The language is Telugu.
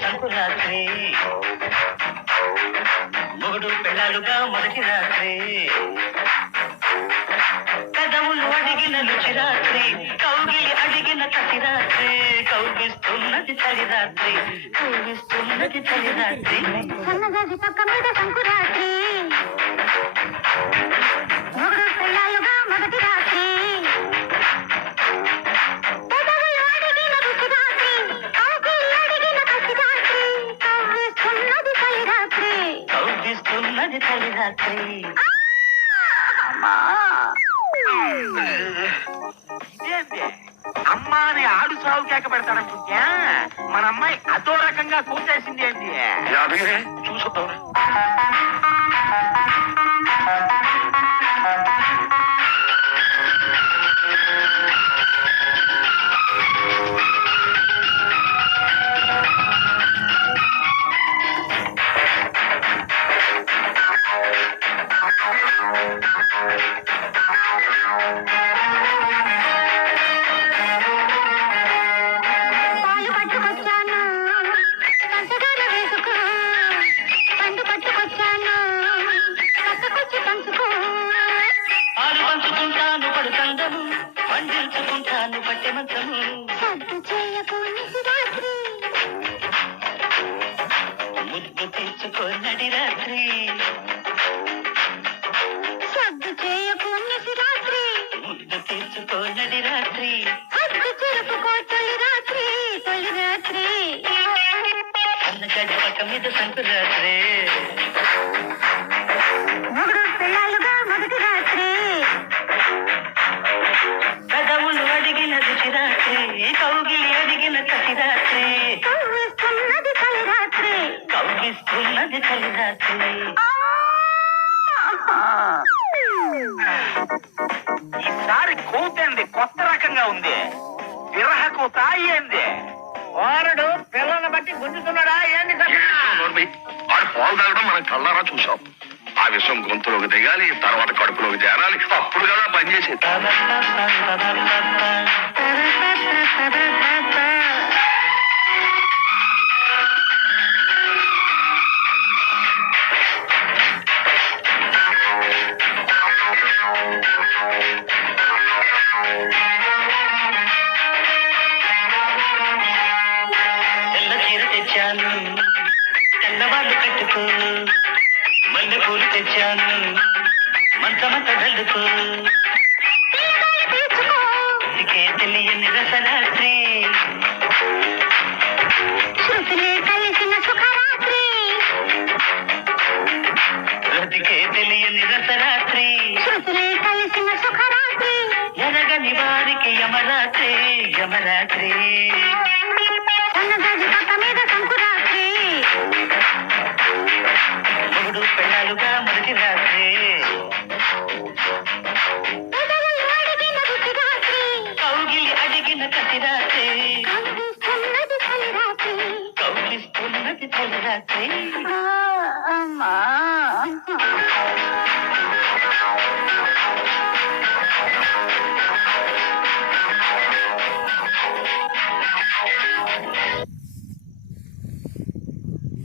సంకురాత్రి మొగుడు పెళ్ళాలుగా మొదటి రాత్రి కదములు అడిగిన రుచి రాత్రి కౌగిలి అడిగిన కసి రాత్రి కౌగిస్తున్నది చలి రాత్రి కౌగిస్తున్నది చలి రాత్రి సన్నజాజి పక్క మీద సంకురాత్రి మొగుడు పెళ్ళాలుగా మొదటి రాత్రి అమ్మా అని ఆడు సాగు కేక పెడతాడంటుంటే మన అమ్మాయి అదో రకంగా కూర్చేసింది ఏంటి చూసొద్దాం. పాలు పట్టుకొచ్చాను పంచదార వేసుకో పండు పట్టుకొచ్చాను పక్కకొచ్చి పంచుకో పాలు పంచుకుంటాను పడుకందము పండించుకుంటాను పట్టె మంచము సద్దు చేయకు రాత్రి ముద్దు తీర్చుకోనడి రాత్రి సద్దు చేయకు రాత్రి ముద్దు తీర్చుకోనడి రాత్రి హద్దు చెరుపుకో తొలి రాత్రి తొలి రాత్రి అన్న గడి పక్క మీద సంకురాత్రి మొగుడు పెళ్ళాలుగా మొదటి రాత్రి కదవులు అడిగిన రుచి రాత్రి కౌగిలి అడిగిన కసి రాత్రి కౌగిస్తున్నది చలి రాత్రి కౌగిస్తున్నది చలి రాత్రి ఈసారి కూతంది కొత్త రకంగా ఉంది. విరహ కూత ఏంది? వారడు పిల్లల్ని బట్టి గుంజుతున్నాడా ఏంది? వాడు పాలు తాగడం మనం కళ్ళారా చూసాం. ఆ విషయం గొంతులోకి దిగాలి, తర్వాత కడుపులోకి చేరాలి, అప్పుడు కదా పనిచేసేది. తెల్ల చీర తెచ్చాను తెల్లవాళ్ళు కట్టుకో మల్లె పూలు తెచ్చాను మంచమంత దండుకో ఇకే తెలియని రసరాత్రి శృతులే కలిసిన సుఖరాత్రి రతికే తెలియని రసరాత్రి శృతులే కలిసిన సుఖరాత్రి ఎరగని వారికి యమరాత్రి యమరాత్రి సన్నజాజి పక్క మీద సంకురాత్రి మొగుడు పెళ్ళాలుగా మొదటి రాత్రి కౌగిలి అడిగిన కసి రాత్రి కౌగిస్తున్నది చలి రాత్రి కౌగిస్తున్నది చలి రాత్రి అమ్మా